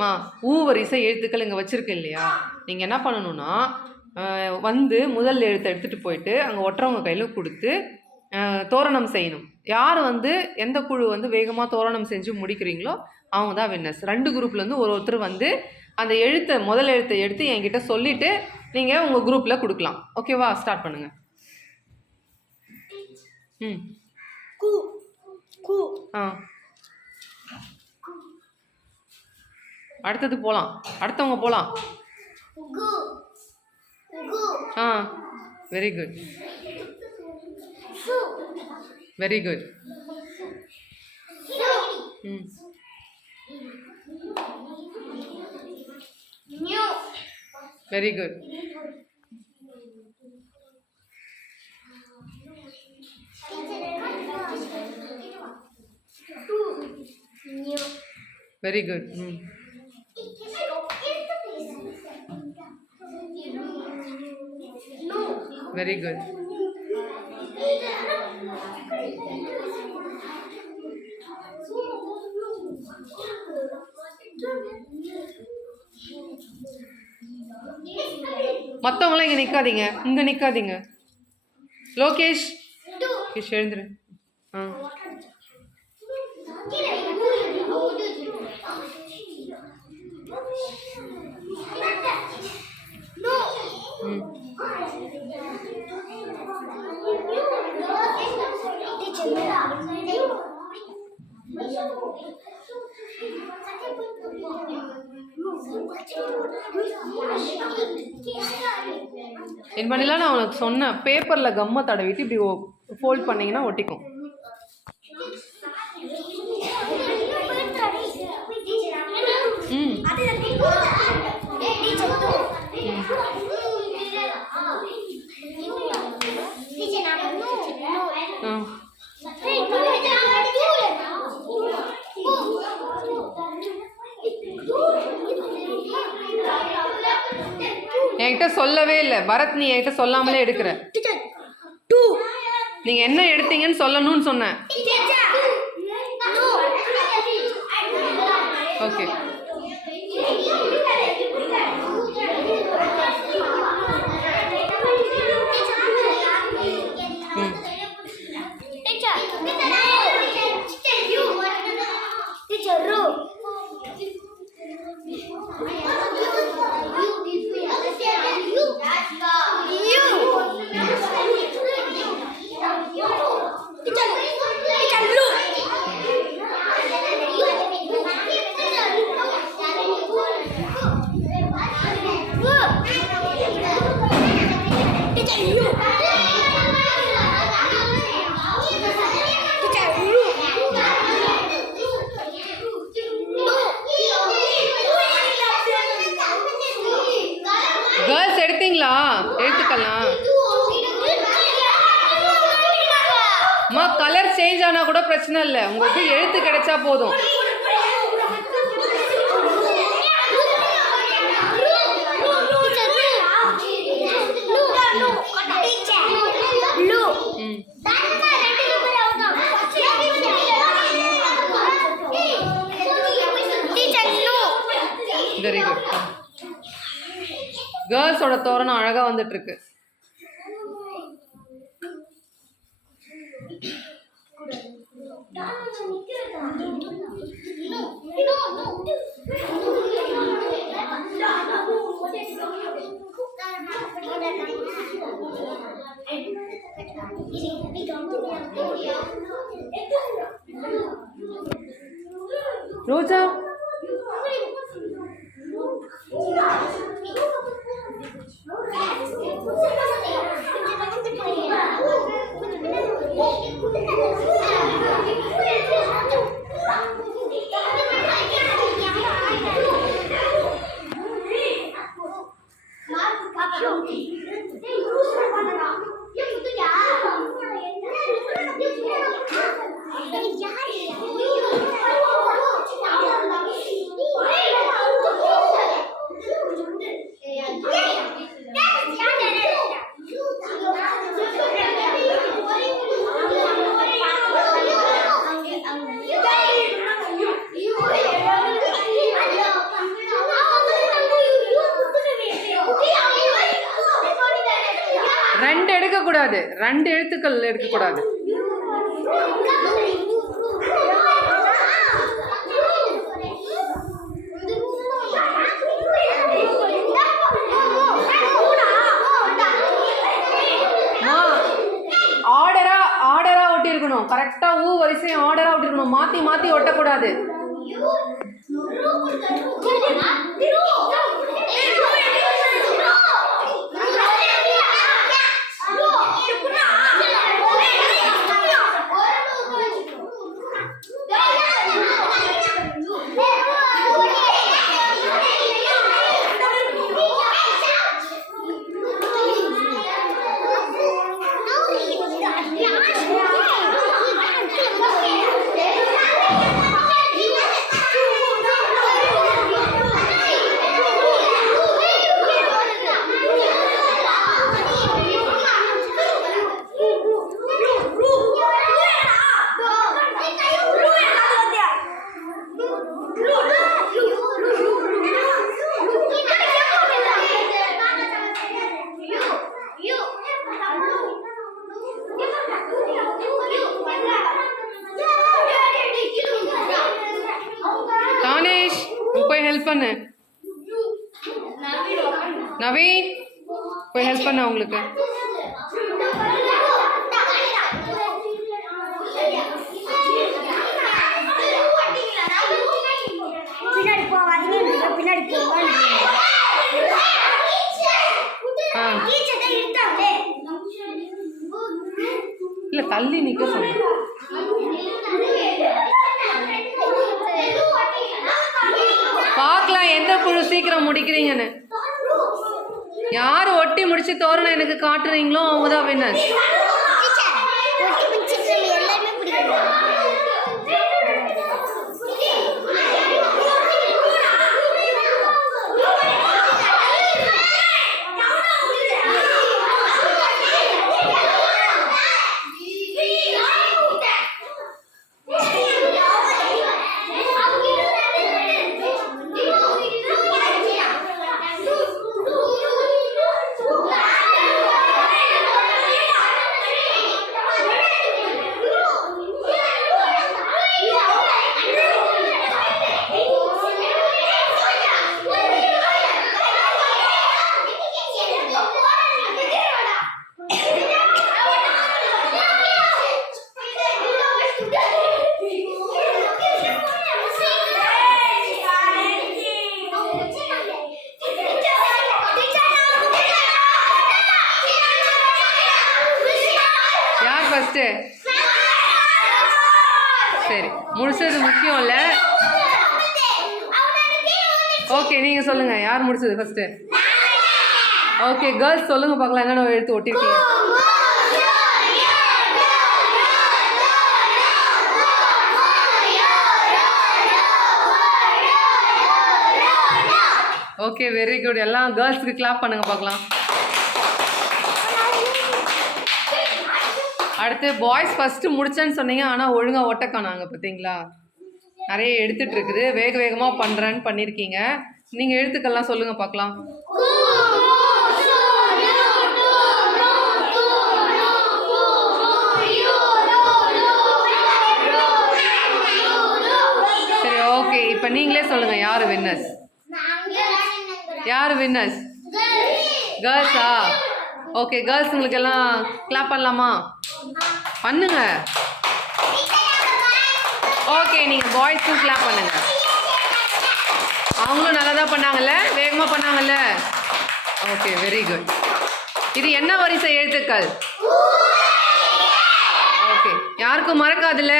மா ஊ வரிசை எழுத்துக்கள் இங்கே வச்சுருக்கு இல்லையா? நீங்கள் என்ன பண்ணணும்னா அஹ், வந்து முதல் எழுத்தை எடுத்துகிட்டு போயிட்டு அங்கே ஒட்டுறவங்க கையில் கொடுத்து தோரணம் செய்யணும். யார் வந்து எந்த குழு வந்து வேகமாக தோரணம் செஞ்சு முடிக்கிறீங்களோ அவங்க தான் வின்னர்ஸ் ரெண்டு குரூப்லேருந்து ஒரு ஒருத்தர் வந்து அந்த எழுத்தை முதல் எழுத்தை எடுத்து என்கிட்ட சொல்லிவிட்டு நீங்கள் உங்கள் குரூப்பில் கொடுக்கலாம். ஓகேவா ஸ்டார்ட் பண்ணுங்கள் ம். ஆ. அடுத்தது போகலாம் அடுத்தவங்க போகலாம் ஆ வெரி குட் வெரி குட் ம். வெரி குட் வெரி குட் ம். வெரி குட் மற்றவங்களாம் இங்கே நிற்காதீங்க இங்கே நிற்காதீங்க லோகேஷ் எழுந்துரு. ஆ. என் பண்ணிலாம் நான் உனக்கு சொன்னேன் பேப்பரில் கம்மை தடவிட்டு இப்படி ஃபோல்ட் பண்ணீங்கன்னா ஒட்டிக்கும். ம். என்கிட்ட சொல்லவே இல்லை. பரத் நீ என்கிட்ட சொல்லாமலே எடுக்கிற. டூ நீங்கள் என்ன எடுத்தீங்கன்னு சொல்லணும்னு சொன்னேன் ஓகே ம் பார்க்கலாம் அம்மா கலர் சேஞ்ச் ஆனால் கூட பிரச்சனை இல்லை. உங்களுக்கு எழுத்து கிடைச்சா போதும். கேர்ள்ஸோட தோரணம் அழகாக வந்துட்டு இருக்கு ரோஜா? இருக்கக்கூடாது ரெண்டு எழுத்துக்கள் எடுக்கக்கூடாது. ஆர்டரா ஆர்டரா ஒட்டியிருக்கணும். கரெக்டா ஊ வரிசையும் ஆர்டரா ஒட்டியிருக்கணும் மாத்தி மாத்தி ஒட்டக்கூடாது. நவீன் போய் ஹெல்ப் பண்ண உங்களுக்கு பின்னாடி தள்ளி நிற்க சொன்னேன் பார்க்கலாம் எந்த குழு சீக்கிரம் முடிக்கிறீங்கன்னு. யார் ஒட்டி முடிச்சு தோரணை எனக்கு காட்டுறீங்களோ அவங்க தான் வின்னர் ஃபஸ்ட்டு சரி முடிச்சது முக்கியம் இல்லை ஓகே நீங்கள் சொல்லுங்கள் யார் முடிச்சது ஃபஸ்ட்டு ஓகே கேர்ள்ஸ் சொல்லுங்க பார்க்கலாம். என்னென்ன எழுத்து ஒட்டிருக்கீங்க ஓகே வெரி குட் எல்லாம் கேர்ள்ஸ்க்கு கிளாப் பண்ணுங்க பார்க்கலாம். அடுத்து பாய்ஸ் ஃபஸ்ட்டு முடிச்சேன்னு சொன்னீங்க ஆனால் ஒழுங்காக ஒட்ட காணாங்க பார்த்தீங்களா? நிறைய எடுத்துட்டு இருக்குது. வேக வேகமாக பண்ணுறேன்னு பண்ணியிருக்கீங்க நீங்கள் எழுத்துக்கள்லாம் சொல்லுங்கள் பார்க்கலாம். சரி ஓகே இப்போ நீங்களே சொல்லுங்கள் யார் வின்னர்ஸ் யார் வின்னர்ஸ் கேர்ள்ஸா ஓகே கேர்ள்ஸுங்களுக்கு எல்லாம் கிளாப் பண்ணலாமா? பண்ணுங்க. ஓகே நீங்கள் பாய்ஸ்க்கும் கிளாப் பண்ணுங்க. அவங்களும் நல்லா தான் பண்ணாங்கல்ல? வேகமாக பண்ணாங்கல்ல? ஓகே வெரி குட் இது என்ன வரிசை எழுத்துக்கள்? ஓகே யாருக்கும் மறக்காதுல்ல?